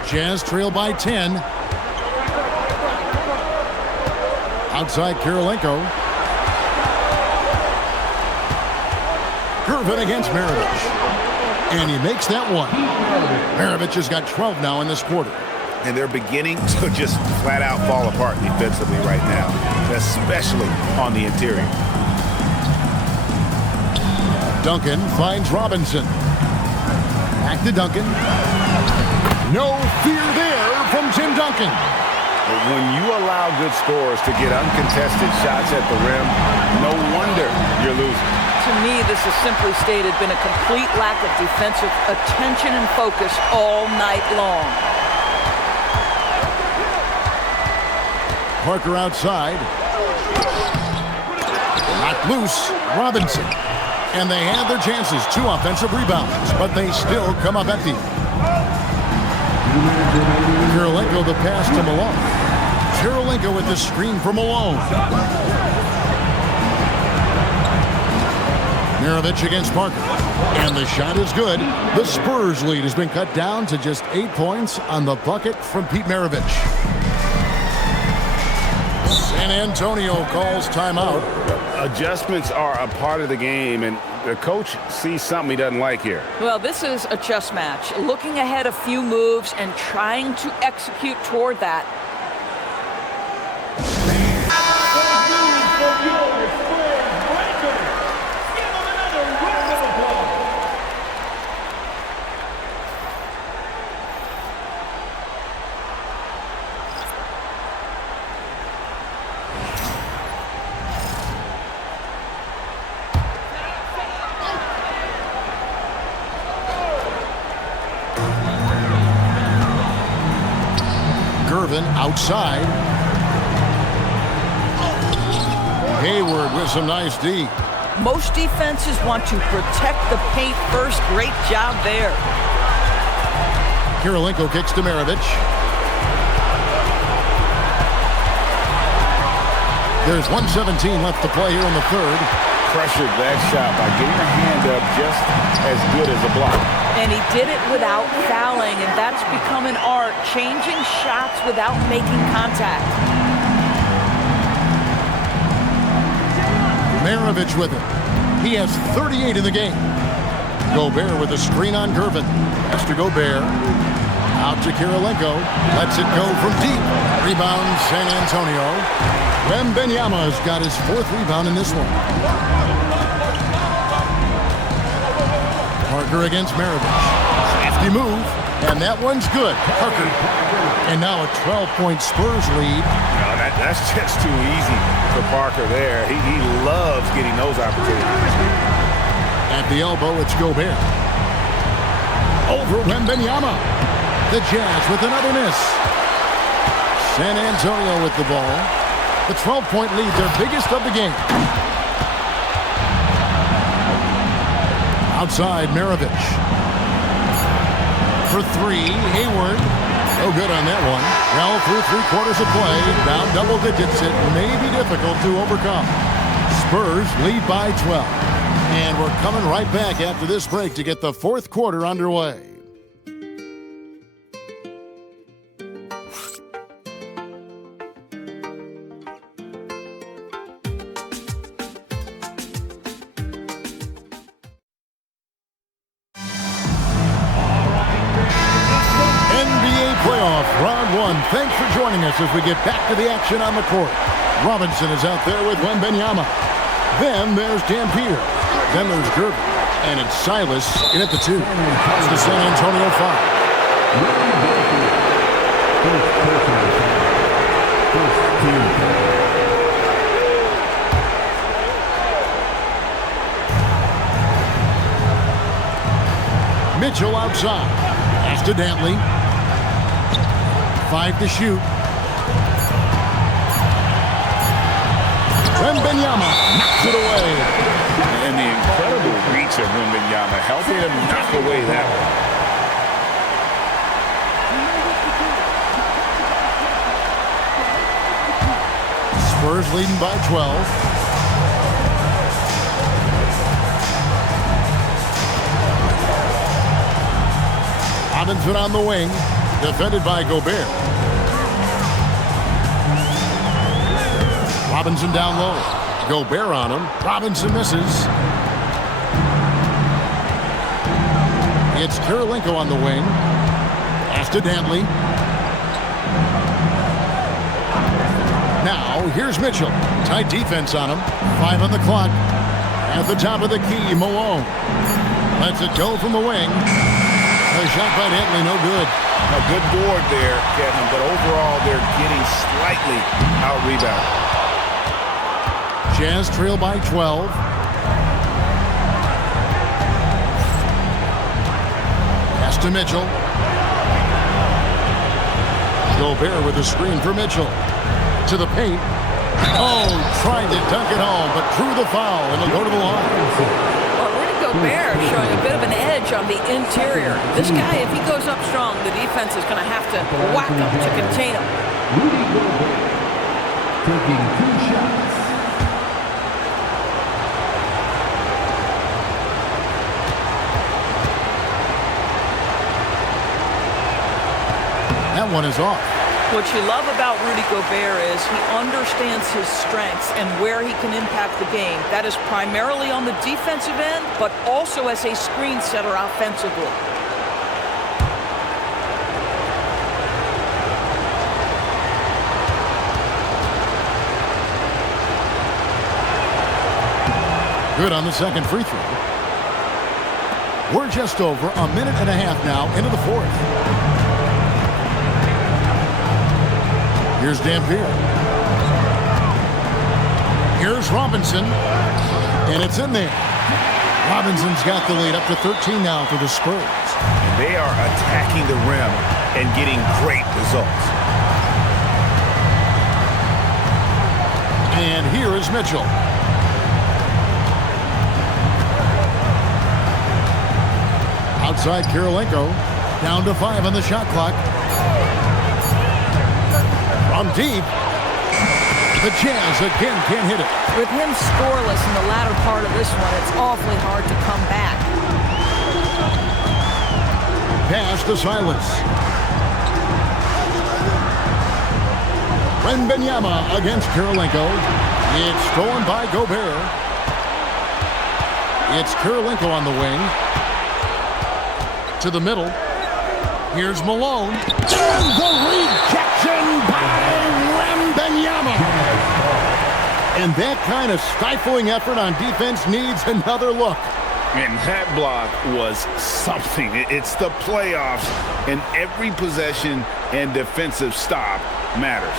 Jazz trail by 10. Outside Kirilenko. Gervin against Maravich. And he makes that one. Maravich has got 12 now in this quarter. and they're beginning to just flat out fall apart defensively right now, especially on the interior. Duncan finds Robinson. Back to Duncan. No fear there from Tim Duncan. But when you allow good scorers to get uncontested shots at the rim, no wonder you're losing. To me, this has simply stated been a complete lack of defensive attention and focus all night long. Parker outside. Knocked loose. Robinson. And they had their chances. 2 offensive rebounds, but they still come up empty. Kirilenko the pass to Malone. Kirilenko with the screen for Malone. Maravich against Parker. And the shot is good. The Spurs lead has been cut down to just 8 points on the bucket from Pete Maravich. San Antonio calls timeout. Adjustments are a part of the game, and the coach sees something he doesn't like here. Well, this is a chess match. Looking ahead a few moves and trying to execute toward that. Outside. Hayward with some nice D. Most defenses want to protect the paint first. Great job there. Kirilenko kicks to Maravich. There's 1:17 left to play here in the third. Pressured that shot by getting a hand up just as good as a block. And he did it without fouling, and that's become an art, changing shots without making contact. Maravich with it. He has 38 in the game. Gobert with a screen on Gervin. That's to Gobert. Out to Kirilenko. Lets it go from deep. Rebound San Antonio. Wembanyama's got his 4th rebound in this one. Parker against Maravich. Safety move. And that one's good. Parker. And now a 12-point Spurs lead. No, that's just too easy for Parker there. He loves getting those opportunities. At the elbow, it's Gobert. Over Wembanyama. The Jazz with another miss. San Antonio with the ball. The 12-point lead, their biggest of the game. Outside, Maravich. For 3, Hayward. No good on that one. Well, through 3 quarters of play, down double digits, it may be difficult to overcome. Spurs lead by 12. And we're coming right back after this break to get the 4th quarter underway. Thanks for joining us as we get back to the action on the court. Robinson is out there with Wembanyama. Then there's Dampier. Then there's Gervin. And it's Silas in at the 2. It's the San Antonio 5. Mitchell outside. Pass to Dantley. 5 to shoot. Wembanyama knocks it away. And the incredible reach of Wembanyama helping him knock away that one. Spurs leading by 12. Robinson on the wing. Defended by Gobert. Robinson down low. Gobert on him. Robinson misses. It's Kirilenko on the wing. Pass to Dantley. Now, here's Mitchell. Tight defense on him. 5 on the clock. At the top of the key, Malone. Lets it go from the wing. A shot by Dantley, no good. A good board there, Kevin, but overall they're getting slightly out-rebounded. Jazz trail by 12. Pass to Mitchell. Gobert with a screen for Mitchell. To the paint. Oh, tried to dunk it home, but drew the foul, and it'll go to the line. Well, Rudy Gobert showing a bit of an edge on the interior. This guy, if he goes up strong, the defense is going to have to whack him to contain him. Rudy Gobert taking 2 shots. That one is off. What you love about Rudy Gobert is he understands his strengths and where he can impact the game. That is primarily on the defensive end, but also as a screen setter offensively. Good on the second free throw. We're just over a minute and a half now into the fourth. Here's Dampier. Here's Robinson. And it's in there. Robinson's got the lead up to 13 now for the Spurs. They are attacking the rim and getting great results. And here is Mitchell. Outside Kirilenko. Down to 5 on the shot clock. From deep. The Jazz again can't hit it. With him scoreless in the latter part of this one, it's awfully hard to come back. Pass to Silas. Wembanyama against Kirilenko. It's stolen by Gobert. It's Kirilenko on the wing. To the middle. Here's Malone. And the rejection by Wembanyama. And that kind of stifling effort on defense needs another look. And that block was something. It's the playoffs, and every possession and defensive stop matters.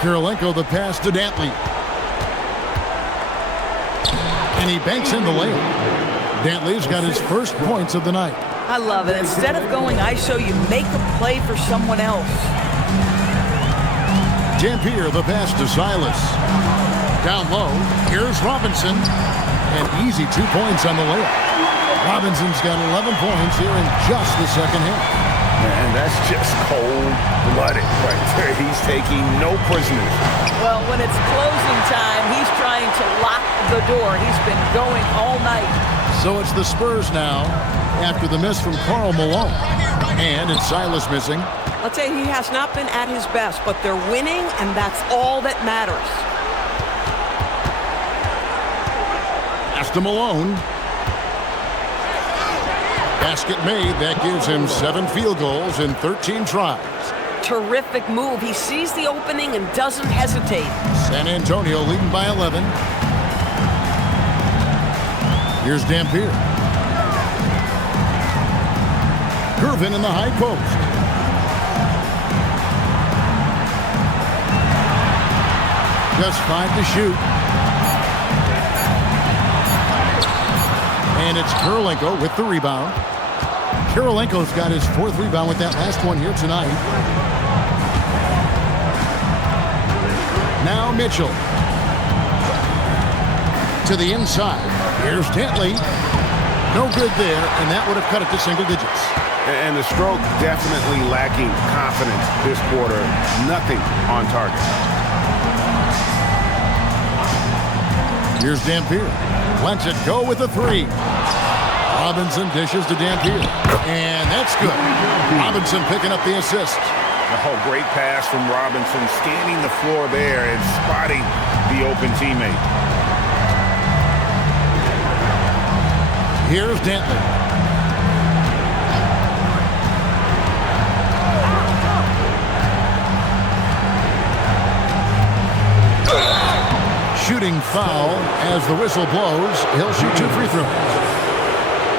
Kirilenko the pass to Dantley. And he banks in the layup. Dantley's got his first points of the night. I love it. Instead of going ISO, you make a play for someone else. Dampier the pass to Silas. Down low, here's Robinson. And easy 2 points on the layup. Robinson's got 11 points here in just the second half. And that's just cold-blooded right there. He's taking no prisoners. Well, when it's closing time, he's trying to lock the door. He's been going all night. So it's the Spurs now after the miss from Karl Malone. And it's Silas missing. I'll tell you, he has not been at his best, but they're winning, and that's all that matters. Pass to Malone. Basket made. That gives him 7 field goals in 13 tries. Terrific move. He sees the opening and doesn't hesitate. San Antonio leading by 11. Here's Dampier. Gervin in the high post. Just 5 to shoot. And it's Kirilenko with the rebound. Kirilenko's got his 4th rebound with that last one here tonight. Now Mitchell. To the inside. Here's Dantley. No good there, and that would have cut it to single digits. And the stroke definitely lacking confidence this quarter. Nothing on target. Here's Dampier. Lets it go with a 3. Robinson dishes to Dampier. And that's good. Robinson picking up the assist. Oh, great pass from Robinson. Scanning the floor there and spotting the open teammate. Here's Dantley. Shooting foul as the whistle blows. He'll shoot 2 free throws.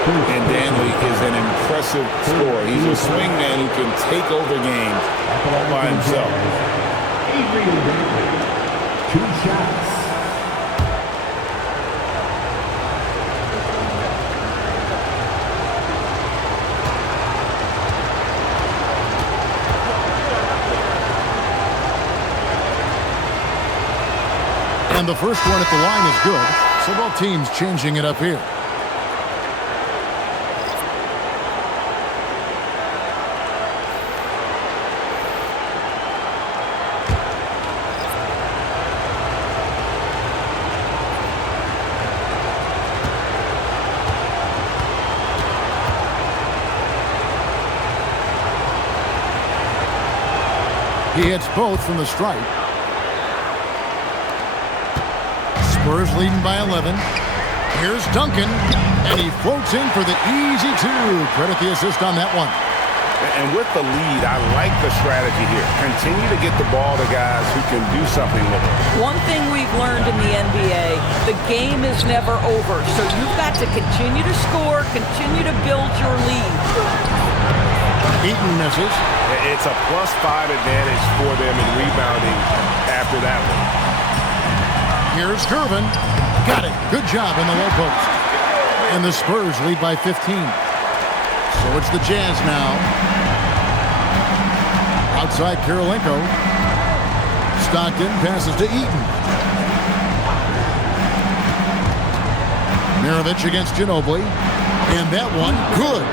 And Dantley is an impressive scorer. He's a swingman who can take over games all by himself. Adrian Dantley, 2 shots. And the first one at the line is good, so both teams changing it up here. He hits both from the stripe. Spurs leading by 11. Here's Duncan, and he floats in for the easy 2. Credit the assist on that one. And with the lead, I like the strategy here. Continue to get the ball to guys who can do something with it. One thing we've learned in the NBA, the game is never over. So you've got to continue to score, continue to build your lead. Eaton misses. It's a +5 advantage for them in rebounding after that one. Here's Gervin. Got it. Good job in the low post. And the Spurs lead by 15. So it's the Jazz now. Outside Kirilenko. Stockton passes to Eaton. Maravich against Ginobili. And that one, good.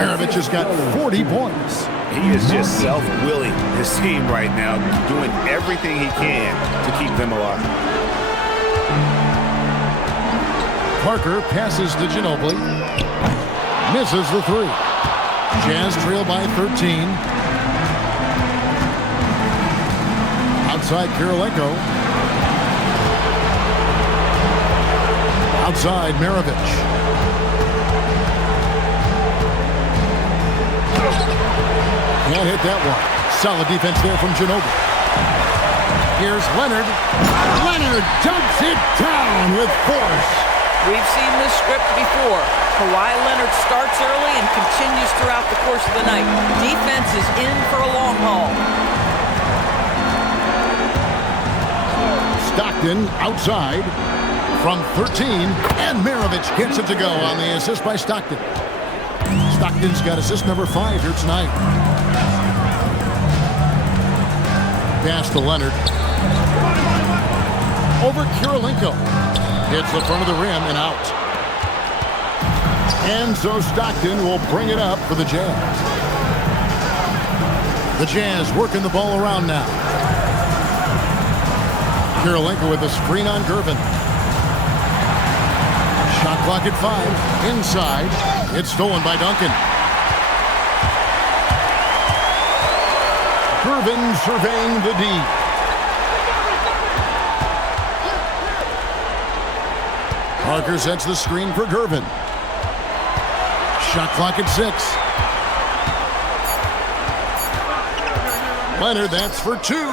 Maravich has got 40 points. He is just self-willing his team right now, doing everything he can to keep them alive. Parker passes to Ginobili. Misses the 3. Jazz trail by 13. Outside Kirilenko. Outside Maravich. Can't hit that one. Solid defense there from Ginobili. Here's Leonard. Leonard dumps it down with force. We've seen this script before. Kawhi Leonard starts early and continues throughout the course of the night. Defense is in for a long haul. Stockton outside from 13, and Maravich gets it to go on the assist by Stockton. Stockton's got assist number 5 here tonight. Pass to Leonard. Over Kirilenko. Hits the front of the rim and out. And so Stockton will bring it up for the Jazz. The Jazz working the ball around now. Kirilenko with a screen on Gervin. Shot clock at 5. Inside. It's stolen by Duncan. Gervin surveying the D. Parker sets the screen for Gervin. Shot clock at 6. Leonard, that's for 2.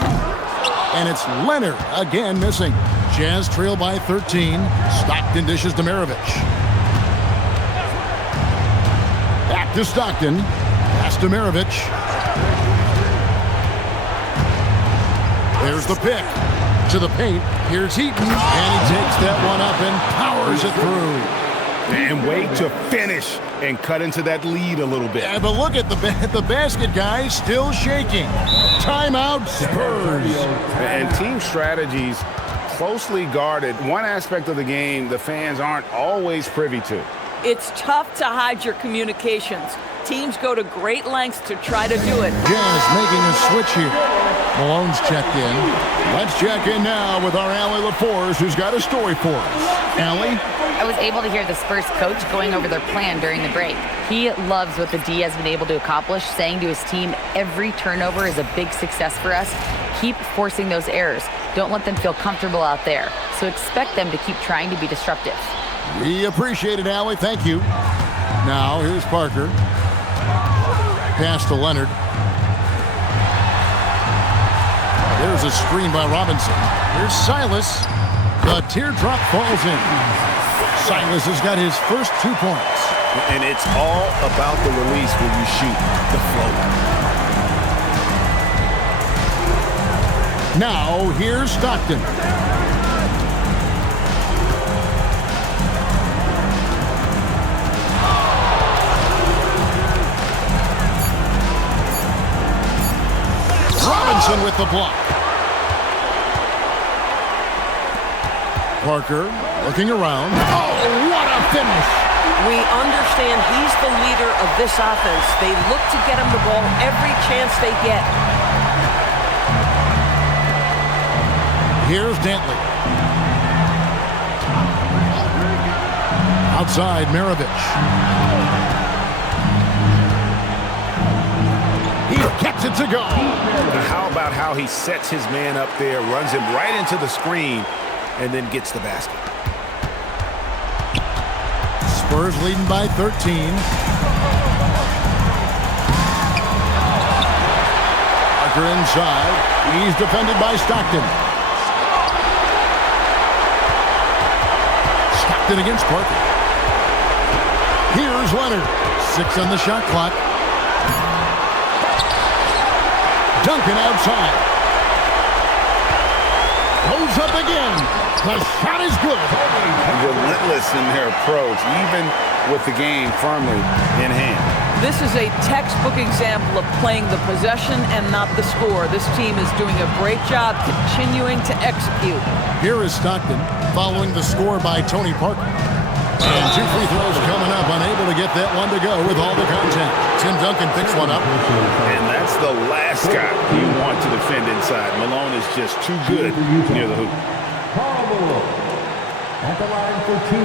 And it's Leonard again missing. Jazz trail by 13. Stockton dishes to Maravich. Back to Stockton. Pass to Maravich. There's the pick. To the paint. Here's Heaton. And he takes that one up and powers it through. And wait to finish and cut into that lead a little bit. Yeah, but look at the basket, guys. Still shaking. Timeout, Spurs. And team strategies closely guarded. One aspect of the game the fans aren't always privy to. It's tough to hide your communications. Teams go to great lengths to try to do it. Jazz making a switch here. Malone's checked in. Let's check in now with our Allie LaForce, who's got a story for us. Allie? I was able to hear the Spurs coach going over their plan during the break. He loves what the D has been able to accomplish, saying to his team, every turnover is a big success for us. Keep forcing those errors. Don't let them feel comfortable out there. So expect them to keep trying to be disruptive. We appreciate it, Allie. Thank you. Now, here's Parker. Pass to Leonard. There's a screen by Robinson. Here's Silas. The teardrop falls in. Silas has got his first 2 points. And it's all about the release when you shoot the floater. Now, here's Stockton. Robinson with the block. Parker looking around. Oh, what a finish! We understand he's the leader of this offense. They look to get him the ball every chance they get. Here's Dantley. Outside, Maravich. He gets it to go. How about how he sets his man up there, runs him right into the screen, and then gets the basket. Spurs leading by 13. Parker inside. He's defended by Stockton. Stockton against Parker. Here's Leonard. 6 on the shot clock. Duncan outside. Goes up again. The shot is good. Relentless in their approach, even with the game firmly in hand. This is a textbook example of playing the possession and not the score. This team is doing a great job continuing to execute. Here is Stockton following the score by Tony Parker. And 2 free throws coming up, unable to get that one to go with all the contact. Tim Duncan picks one up. And that's the last guy you want to defend inside. Malone is just too good near the hoop. Carl at the line for 2.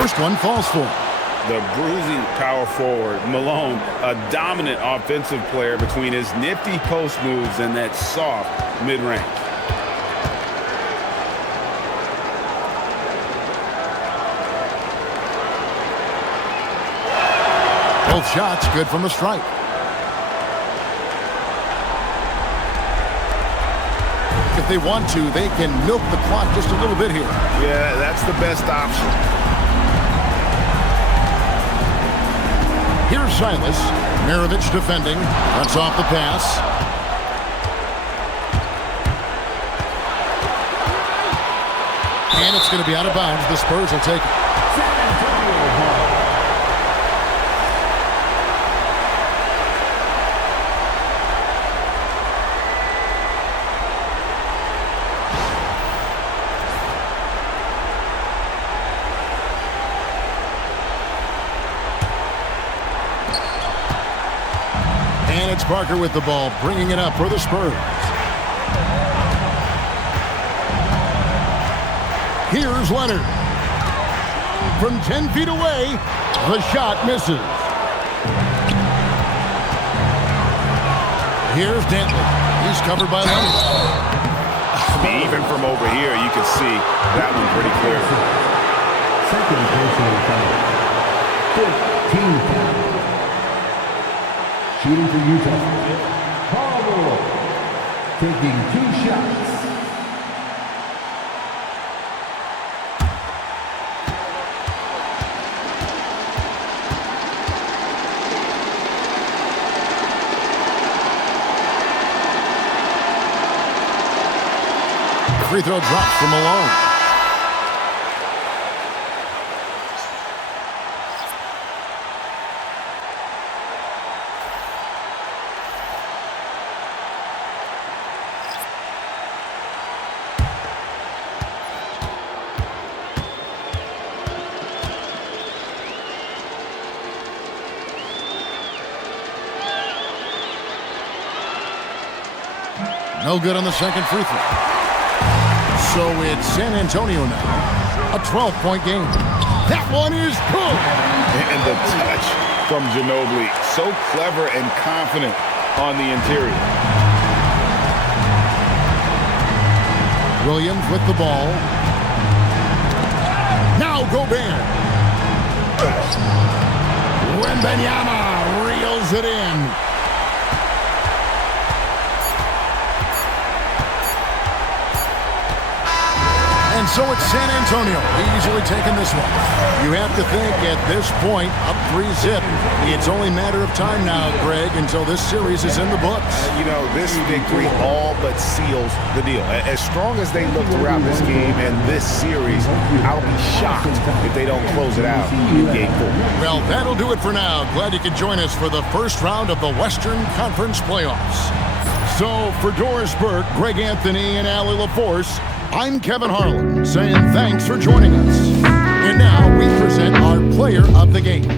First one falls for him. The bruising power forward, Malone, a dominant offensive player between his nifty post moves and that soft mid-range. Both shots good from the stripe. If they want to, they can milk the clock just a little bit here. Yeah, that's the best option. Here's Silas. Maravich defending. Cuts off the pass. And it's going to be out of bounds. The Spurs will take it. And it's Parker with the ball, bringing it up for the Spurs. Here's Leonard. From 10 feet away, the shot misses. Here's Dantley. He's covered by Leonard. Even from over here, you can see that one pretty clearly. Second personal foul. 15 foul. Shooting for Utah. Carl taking 2 shots. Free throw drops from Malone. No good on the second free throw. So it's San Antonio now, a 12-point game. That one is good. And the touch from Ginobili, so clever and confident on the interior. Williams with the ball. Now Gobert. Wembanyama reels it in. And so it's San Antonio easily taking this one. You have to think at this point, up 3-zip, it's only a matter of time now, Greg, until this series is in the books. You know, this victory all but seals the deal. As strong as they look throughout this game and this series, I'll be shocked if they don't close it out in Game 4. Well, that'll do it for now. Glad you could join us for the first round of the Western Conference playoffs. So for Doris Burke, Greg Anthony, and Allie LaForce, I'm Kevin Harlan, saying thanks for joining us. And now we present our player of the game.